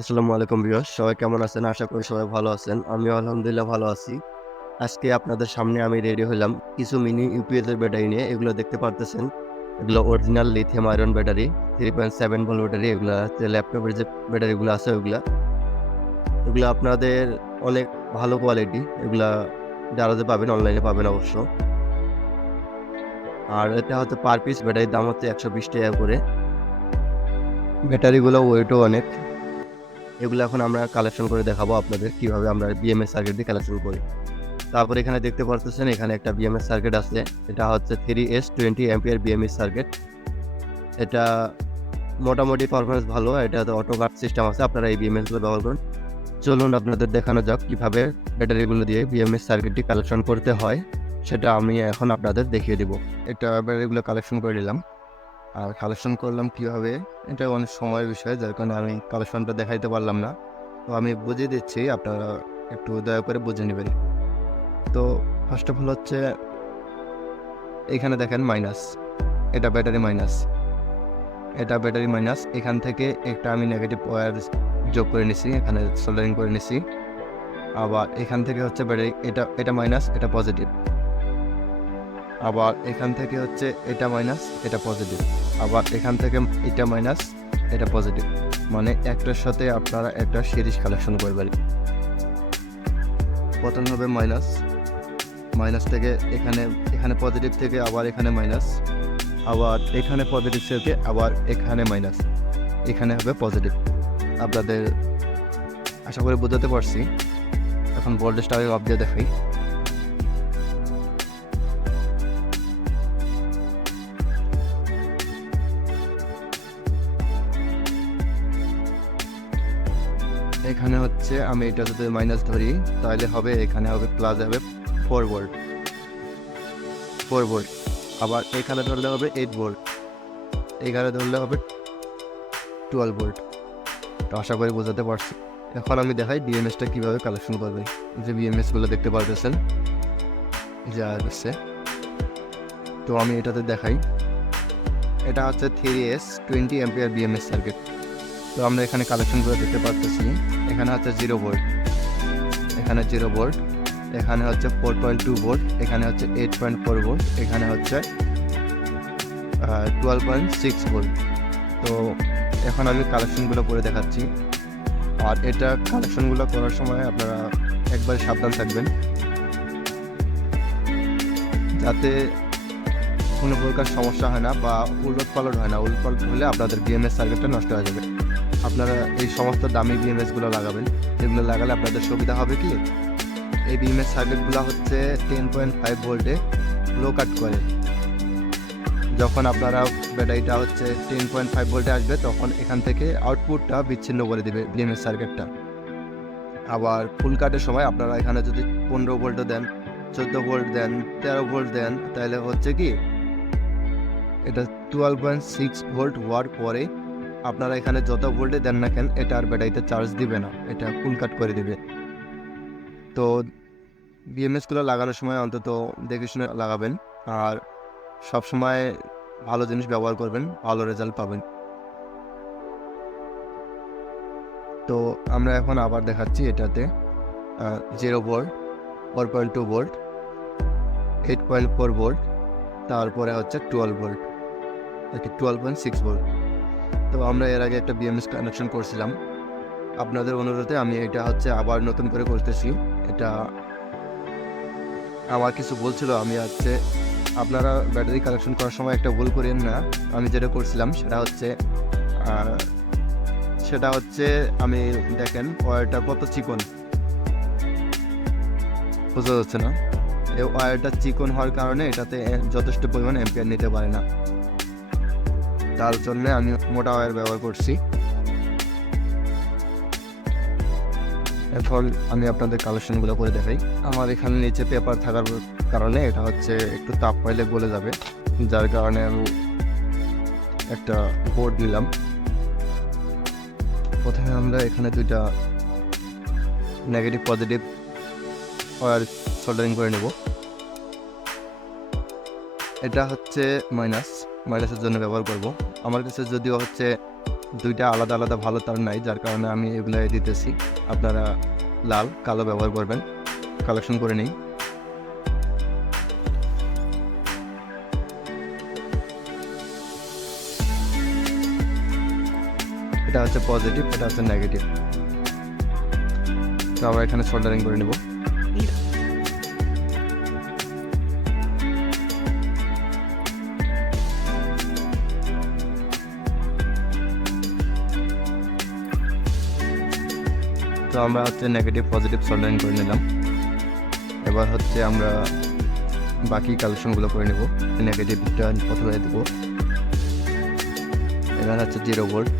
আসসালামু আলাইকুম বিয়স সবাই কেমন আছেন? আশা করি সবাই ভালো আছেন। আমিও আলহামদুলিল্লাহ ভালো আছি। আজকে আপনাদের সামনে আমি রেডি হলাম কিছু মিনি ইউপিএস এর ব্যাটারি নিয়ে, এগুলো দেখতে পারতেছেন। এগুলো original lithium iron battery three point seven volt battery, এগুলো আছে ল্যাপটপের যে ব্যাটারিগুলো আছে ওগুলা এগুলো আপনাদের অনেক ভালো কোয়ালিটি এগুলা যারাতে পাবেন অনলাইনে পাবেন অবশ্য। আর এটা হচ্ছে পার পিস ব্যাটারির দাম হচ্ছে একশো বিশ টাকা করে। ব্যাটারিগুলো ওয়েটও অনেক। এগুলো এখন আমরা কালেকশন করে দেখাবো আপনাদের কীভাবে আমরা বিএমএস সার্কিট দিয়ে কালেকশন করি। তারপর এখানে দেখতে পারতেছেন, এখানে একটা বিএমএস সার্কিট আছে। এটা হচ্ছে three S twenty ampere BMS circuit এটা মোটামুটি পারফরমেন্স ভালো, এটা অটো কাট সিস্টেম আছে, আপনারা এই বিএমএসগুলো ব্যবহার করুন। চলুন আপনাদের দেখানো যাক কীভাবে ব্যাটারিগুলো দিয়ে বিএমএস সার্কিটটি কালেকশন করতে হয়। সেটা আমি এখন আপনাদের দেখিয়ে দিব। এটা ব্যাটারিগুলো কালেকশন করে নিলাম। আর কালেকশন করলাম কীভাবে, এটা অনেক সময়ের বিষয়, যার কারণে আমি কালেকশনটা দেখাইতে পারলাম না। তো আমি বুঝিয়ে দিচ্ছি, আপনারা একটু দয়া করে বুঝে নেবেন। তো ফার্স্ট অফ অল হচ্ছে, এখানে দেখেন মাইনাস এটা ব্যাটারি মাইনাস এটা ব্যাটারি মাইনাস এখান থেকে একটা আমি নেগেটিভ ওয়্যার যোগ করে নিছি, এখানে সোল্ডারিং করে নিছি। আবার এখান থেকে হচ্ছে ব্যাটারি এটা এটা মাইনাস এটা পজিটিভ আবার এখান থেকে হচ্ছে এটা মাইনাস এটা পজিটিভ আবার এখান থেকে এটা মাইনাস এটা পজিটিভ মানে একটার সাথে আপনারা একটা সিরিজ কালেকশন করবেন। প্রথম হবে মাইনাস মাইনাস থেকে এখানে এখানে পজিটিভ থেকে আবার এখানে মাইনাস আবার এখানে পজিটিভ থেকে আবার এখানে মাইনাস এখানে হবে পজিটিভ আপনাদের আশা করি বোঝাতে পারছি। এখন ভোল্টেজটা আমি অফ দিয়ে দেখাই। হচ্ছে, আমি এটা যদি মাইনাস ধরি, তাহলে হবে, এখানে হবে প্লাস হবে ফোর ভোল্ট ফোর ভোল্ট আবার এখানে ধরলে হবে এইট ভোল্ট এখানে ধরলে হবে টুয়েলভ ভোল্ট তো আশা করি বোঝাতে পারছি। এখন আমি দেখাই বিএমএসটা কীভাবে কালেকশন করবে। যে বিএমএসগুলো দেখতে পারতেছেন, যা দিচ্ছে তো আমি এটাতে দেখাই। এটা হচ্ছে three S twenty ampere BMS circuit তো আমরা এখানে কালেকশন করে দেখতে পারতেছি। এখানে হচ্ছে জিরো ভোল্ট এখানে জিরো ভোল্ট এখানে হচ্ছে ফোর পয়েন্ট টু ভোল্ট এখানে হচ্ছে এইট পয়েন্ট ফোর ভোল্ট এখানে হচ্ছে টুয়েলভ পয়েন্ট সিক্স ভোল্ট তো এখন আমি কালেকশনগুলো করে দেখাচ্ছি। আর এটা কালেকশনগুলো করার সময় আপনারা একবার সাবধান থাকবেন। যাতে কোনো প্রকার সমস্যা হয় না বা উলট পালট হয় না। উলট পালট হলে আপনাদের বিএমএস সার্কিটটা নষ্ট হয়ে যাবে। আপনারা এই সমস্ত দামি বিএমএসগুলো লাগাবেন। এগুলো লাগালে আপনাদের সুবিধা হবে কি? এই বিএমএস সার্কিটগুলো হচ্ছে টেন পয়েন্ট ফাইভ ভোল্টে লো কাট করে। যখন আপনারা ব্যাটারিটা হচ্ছে টেন পয়েন্ট ফাইভ ভোল্টে আসবে, তখন এখান থেকে আউটপুটটা বিচ্ছিন্ন করে দেবে বিএমএস সার্কিটটা। আবার ফুল কাটের সময় আপনারা এখানে যদি পনেরো ভোল্টও দেন, চোদ্দ ভোল্ট দেন, তেরো ভোল্ট দেন, তাহলে হচ্ছে কি? এটা টুয়েলভ পয়েন্ট সিক্স ভোল্ট হওয়ার পরে আপনারা এখানে যত ভোল্টে দেন না কেন, এটা আর ব্যাটারিতে চার্জ দিবে না, এটা ফুল কাট করে দিবে। তো বিএমএসগুলো লাগানোর সময় অন্তত দেখে শুনে লাগাবেন, আর সব সময় ভালো জিনিস ব্যবহার করবেন, ভালো রেজাল্ট পাবেন। তো আমরা এখন আবার দেখাচ্ছি এটাতে zero volt four point two volt eight point four volt তারপরে হচ্ছে twelve volt twelve point six volt তো আমরা এর আগে একটা বিএমএস কানেকশন করছিলাম। আপনাদের অনুরোধে আমি এটা হচ্ছে আবার নতুন করে করতেছি। এটা আমার কিছু বলছিল আমি হচ্ছে আপনারা ব্যাটারি কালেকশন করার সময় একটা ভুল করেন না। আমি যেটা করছিলাম সেটা হচ্ছে সেটা হচ্ছে আমি দেখেন ওয়ারটা কত চিকন। বোঝা যাচ্ছে না? এই ওয়ারটা চিকন হওয়ার কারণে এটাতে যথেষ্ট পরিমাণ এম্পিয়ার নিতে পারে না। তার জন্য আমি মোটা ওয়্যার ব্যবহার করছি। এখন আমি আপনাদের কালেকশনগুলো করে দেখাই। আমার এখানে নিচে পেপার থাকার কারণে এটা হচ্ছে একটু তাপ পাইলে গলে যাবে। যার কারণে আমি একটা বোর্ড নিলাম। প্রথমে আমরা এখানে দুইটা নেগেটিভ পজিটিভ ওয়ার সোল্ডারিং করে নেব। এটা হচ্ছে মাইনাস মাইনাসের জন্য ব্যবহার করব। আমার কাছে যদিও হচ্ছে দুইটা আলাদা আলাদা ভালো তার নাই, যার কারণে আমি এগুলো দিতেছি। আপনারা লাল, কালো ব্যবহার করবেন। কালেকশন করে নিই। এটা হচ্ছে পজিটিভ, এটা হচ্ছে নেগেটিভ। তো আবার এখানে সোল্ডারিং করে নেব। তো আমরা হচ্ছে নেগেটিভ পজিটিভ সোল্ডারিং করে নিলাম। এবার হচ্ছে আমরা বাকি কালেকশনগুলো করে নেব। নেগেটিভটা প্রথমে দেবো। এবার হচ্ছে জিরো ভোল্ট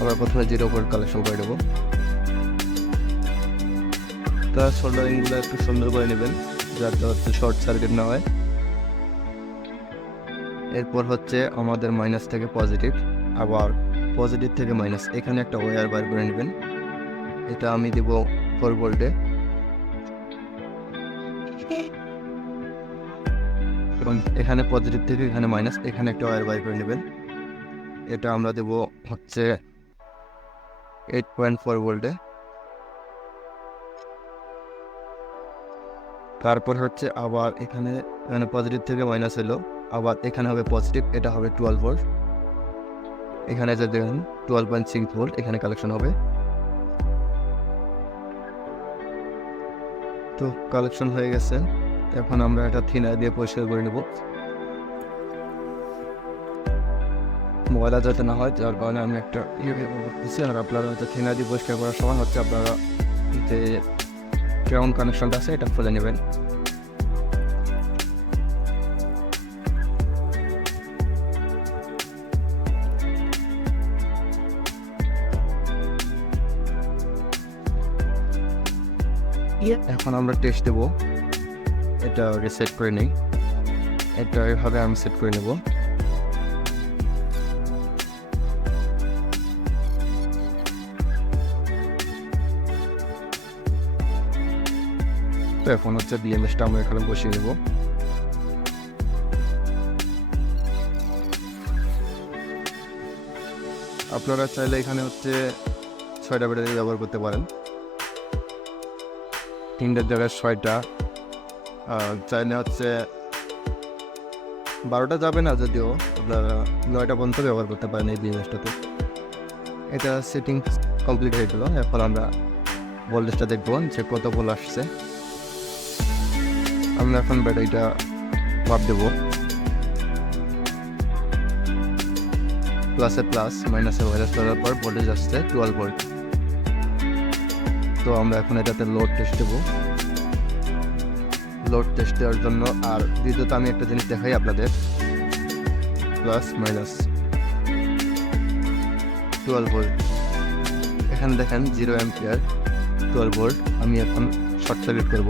আমরা প্রথমে জিরো ভোল্ট কালেকশন করে নেব। তার সোল্ডারিংগুলো একটু সুন্দর করে নেবেন, যাতে হচ্ছে শর্ট সার্কিট না হয়। এরপর হচ্ছে আমাদের মাইনাস থেকে পজিটিভ আবার পজিটিভ থেকে মাইনাস এখানে একটা ওয়্যার বার করে নেবেন। এটা আমি দেব ফোর ভোল্টে এবং এখানে পজিটিভ থেকে এখানে মাইনাস এখানে একটা ওয়্যার বার করে নেবেন। এটা আমরা দেব হচ্ছে এইট পয়েন্ট ফোর ভোল্টে তারপর হচ্ছে আবার এখানে এখানে পজিটিভ থেকে মাইনাস এলো। আবার এখানে হবে পজিটিভ এটা হবে টুয়েলভ ভোল্ট এখানে যে দেখেন টুয়েলভ পয়েন্ট সিক্স ভোল্ট এখানে কালেকশন হবে। তো কালেকশন হয়ে গেছে। এখন আমরা এটা থিনার দিয়ে পরিষ্কার করে নেব। ময়লা যাতে না হয়, যার কারণে আমি একটা ইয়ে করতেছি আর আপনারা হয়তো থিনা দিয়ে পরিষ্কার করার সময় হচ্ছে আপনারা যে গ্রাউন্ড কানেকশনটা আছে, এটা খুলে নেবেন। এখন আমরা টেস্ট দেবো। এটা রিসেট করে নিই। এটা এভাবে আমি সেট করে নেব। তো এখন হচ্ছে বিএমএসটা আমরা এখানে বসিয়ে নেব আপনারা চাইলে এখানে হচ্ছে ছয়টা ব্যাটারি ব্যবহার করতে পারেন। তিনটার জায়গায় ছয়টা। চাইলে হচ্ছে বারোটা যাবে না যদিও, আপনারা নয়টা পর্যন্ত ব্যবহার করতে পারেন এই বিজনেসটাতে এটা সেটিং কমপ্লিট হয়ে গেল এখন আমরা ভোল্টেজটা দেখব যে কত ভোল আসছে। আমরা এখন ব্যাটারিটা ভাব দেবো। প্লাসে প্লাস মাইনাসে মাইনাস করার পর ভোল্টেজ আসছে টুয়েলভ ভোল্ট তো আমরা এখন এটাতে লোড টেস্ট দেবো। লোড টেস্ট দেওয়ার জন্য, আর দ্বিতীয়ত আমি একটা জিনিস দেখাই আপনাদের। প্লাস মাইনাস টুয়েলভ ভোল্ট এখানে দেখেন জিরো অ্যাম্পিয়ার টুয়েলভ ভোল্ট আমি এখন শর্ট সার্কিট করব।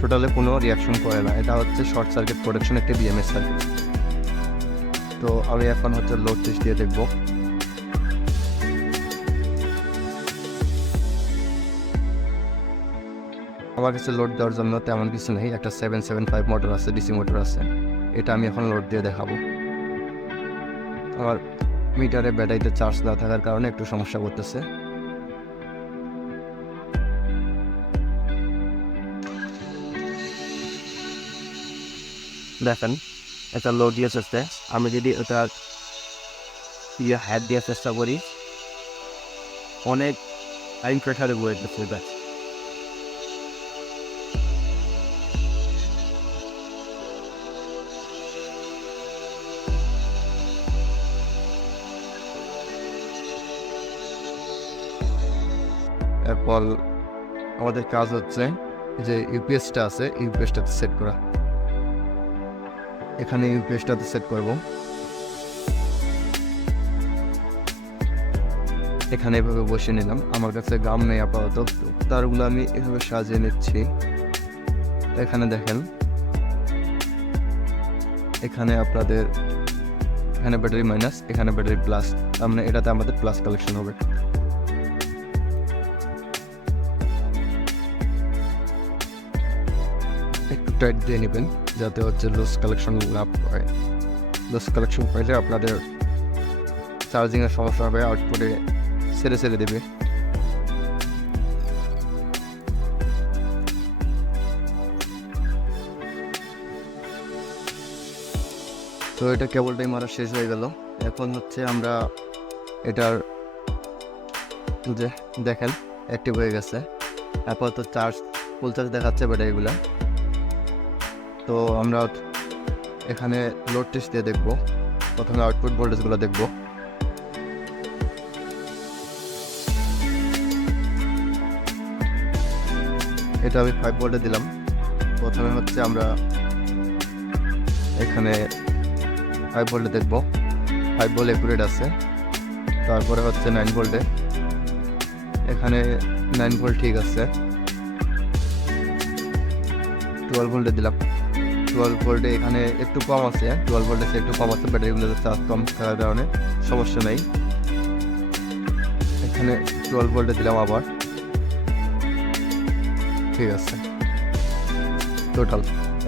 টোটালে কোনো রিয়াকশন করে না। এটা হচ্ছে শর্ট সার্কিট প্রোটেকশন একটি বিএমএস সার্কিট তো আমি এখন হচ্ছে লোড টেস্ট দিয়ে দেখব। আমার কাছে লোড দেওয়ার জন্য তেমন কিছু নেই। একটা সেভেন সেভেন ফাইভ মোটর আছে ডিসি মোটর আছে। এটা আমি এখন লোড দিয়ে দেখাবো। আমার মিটারে ব্যাটারিতে চার্জ না থাকার কারণে একটু সমস্যা করতেছে। দেখেন, এটা লোড দিয়ে চেষ্টা আমি যদি এটা ইয়ে হ্যাড দিয়ে চেষ্টা করি, অনেক টাইম প্রেশারে বয়ে যেতে এরপর আমাদের কাজ হচ্ছে যে ইউপিএসটা আছে ইউপিএসটাতে সেট করা। এখানে ইউপিএসটাতে সেট করব। এখানে এভাবে বসে নিলাম। আমার কাছে গাম নেই আপাতত। তারগুলো আমি এভাবে সাজিয়ে নিচ্ছি। এখানে দেখেন। এখানে আপনাদের, এখানে ব্যাটারি মাইনাস এখানে ব্যাটারি প্লাস তার মানে এটাতে আমাদের প্লাস কালেকশন হবে। টাইট দিয়ে নেবেন, যাতে হচ্ছে লুজ কালেকশন লাভ হয় লুজ কালেকশন পাইলে আপনাদের চার্জিংয়ের সমস্যা হবে আউটপুটে ছেড়ে ছেড়ে দেবে। তো এটা কেবলটাই মারা শেষ হয়ে গেল। এখন হচ্ছে আমরা এটার যে দেখেন অ্যাক্টিভ হয়ে গেছে। আপাতত চার্জ ফুল চার্জ দেখাচ্ছে ব্যাটারিগুলো তো আমরা এখানে লোড টেস্ট দিয়ে দেখব। প্রথমে আউটপুট ভোল্টেজগুলো দেখব। এটা আমি ফাইভ ভোল্টে দিলাম। প্রথমে হচ্ছে আমরা এখানে ফাইভ ভোল্টে দেখব। ফাইভ ভোল্ট একুরেট আছে। তারপরে হচ্ছে নাইন ভোল্টে এখানে নাইন ভোল্ট ঠিক আছে। টুয়েলভ ভোল্টে দিলাম। টুয়েলভ ভোল্টে এখানে একটু কম আছে টুয়েলভ ভোল্টে একটু কম আছে ব্যাটারিগুলো চার্জ কম থাকার কারণে সমস্যা নেই। এখানে টুয়েলভ ভোল্টে দিলাম আবার। ঠিক আছে। টোটাল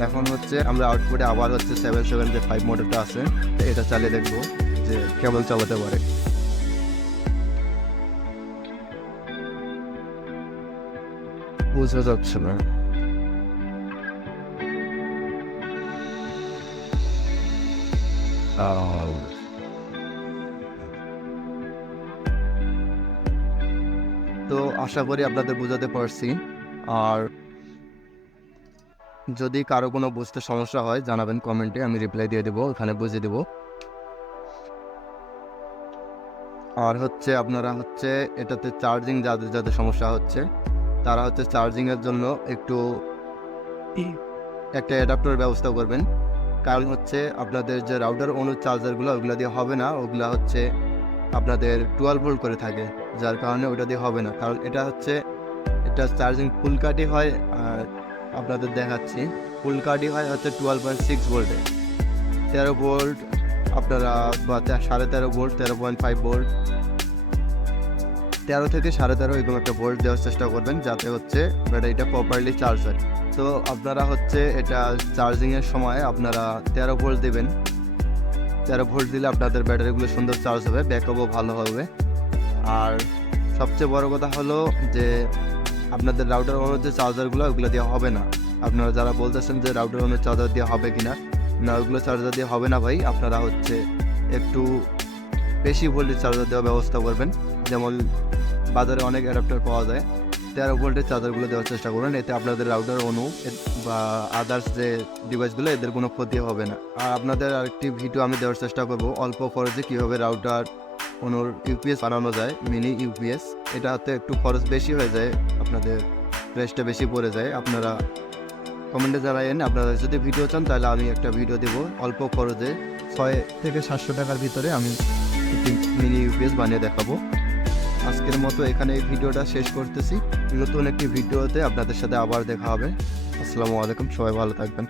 এখন হচ্ছে আমরা আউটপুটে আবার হচ্ছে সেভেন সেভেন যে ফাইভ মডেলটা আছে, এটা চালিয়ে দেখব যে কেমন চালাতে পারে। বোঝা যাচ্ছে না। তো আশা করি আপনাদের বোঝাতে পারছি। আর যদি কারও কোনো বুঝতে সমস্যা হয়, জানাবেন কমেন্টে, আমি রিপ্লাই দিয়ে দেবো, ওখানে বুঝিয়ে দেবো। আর হচ্ছে আপনারা হচ্ছে এটাতে চার্জিং যাদের যাদের সমস্যা হচ্ছে, তারা হচ্ছে চার্জিংয়ের জন্য একটু একটা অ্যাডাপ্টার ব্যবস্থা করবেন। কারণ হচ্ছে আপনাদের যে রাউটার অনু চার্জারগুলো ওগুলো দিয়ে হবে না। ওগুলো হচ্ছে আপনাদের টুয়েলভ ভোল্ট করে থাকে, যার কারণে ওটা দিয়ে হবে না। কারণ এটা হচ্ছে, এটা চার্জিং ফুল কাটি হয়, আর আপনাদের দেখাচ্ছি ফুল কাটি হয় হচ্ছে টুয়েলভ পয়েন্ট সিক্স ভোল্টে তেরো ভোল্ট আপনারা, বা সাড়ে তেরো ভোল্ট তেরো পয়েন্ট ফাইভ ভোল্ট তেরো থেকে সাড়ে তেরো এরকম একটা ভোল্ট দেওয়ার চেষ্টা করবেন, যাতে হচ্ছে ব্যাটারিটা প্রপারলি চার্জ হয়। তো আপনারা হচ্ছে এটা চার্জিংয়ের সময় আপনারা তেরো ভোল্ট দেবেন। তেরো ভোল্ট দিলে আপনাদের ব্যাটারিগুলো সুন্দর চার্জ হবে ব্যাকআপও ভালো হবে। আর সবচেয়ে বড় কথা হলো যে আপনাদের রাউটার অনুর যে চার্জারগুলো ওগুলো দেওয়া হবে না। আপনারা যারা বলতেছেন যে রাউটার অনুর চার্জার দেওয়া হবে কিনা, না, ওগুলো চার্জার দিয়ে হবে না ভাই। আপনারা হচ্ছে একটু বেশি ভোল্টেজ চার্জার দেওয়ার ব্যবস্থা করবেন। যেমন বাজারে অনেক অ্যাডাপ্টার পাওয়া যায়। তেরো ভোল্টের চার্জারগুলো দেওয়ার চেষ্টা করুন, এতে আপনাদের রাউটার অনু বা আদার্স যে ডিভাইসগুলো এদের কোনো ক্ষতি হবে না। আর আপনাদের আরেকটি ভিডিও আমি দেওয়ার চেষ্টা করব, অল্প খরচে কীভাবে রাউটার অনুর ইউপিএস বানানো যায় মিনি ইউপিএস এটা হতে একটু খরচ বেশি হয়ে যায়, আপনাদের প্রাইসটা বেশি পড়ে যায়। আপনারা কমেন্টে জানাইন আপনারা যদি ভিডিও চান, তাহলে আমি একটা ভিডিও দেবো, অল্প খরচে ছয় থেকে সাতশো টাকার ভিতরে আমি মিনি ইউপিএস বানিয়ে দেখাবো। আজকের মতো এখানে এই ভিডিওটা শেষ করতেছি। নতুন একটি ভিডিওতে আপনাদের সাথে আবার দেখা হবে। আসসালামু আলাইকুম সবাই ভালো থাকবেন।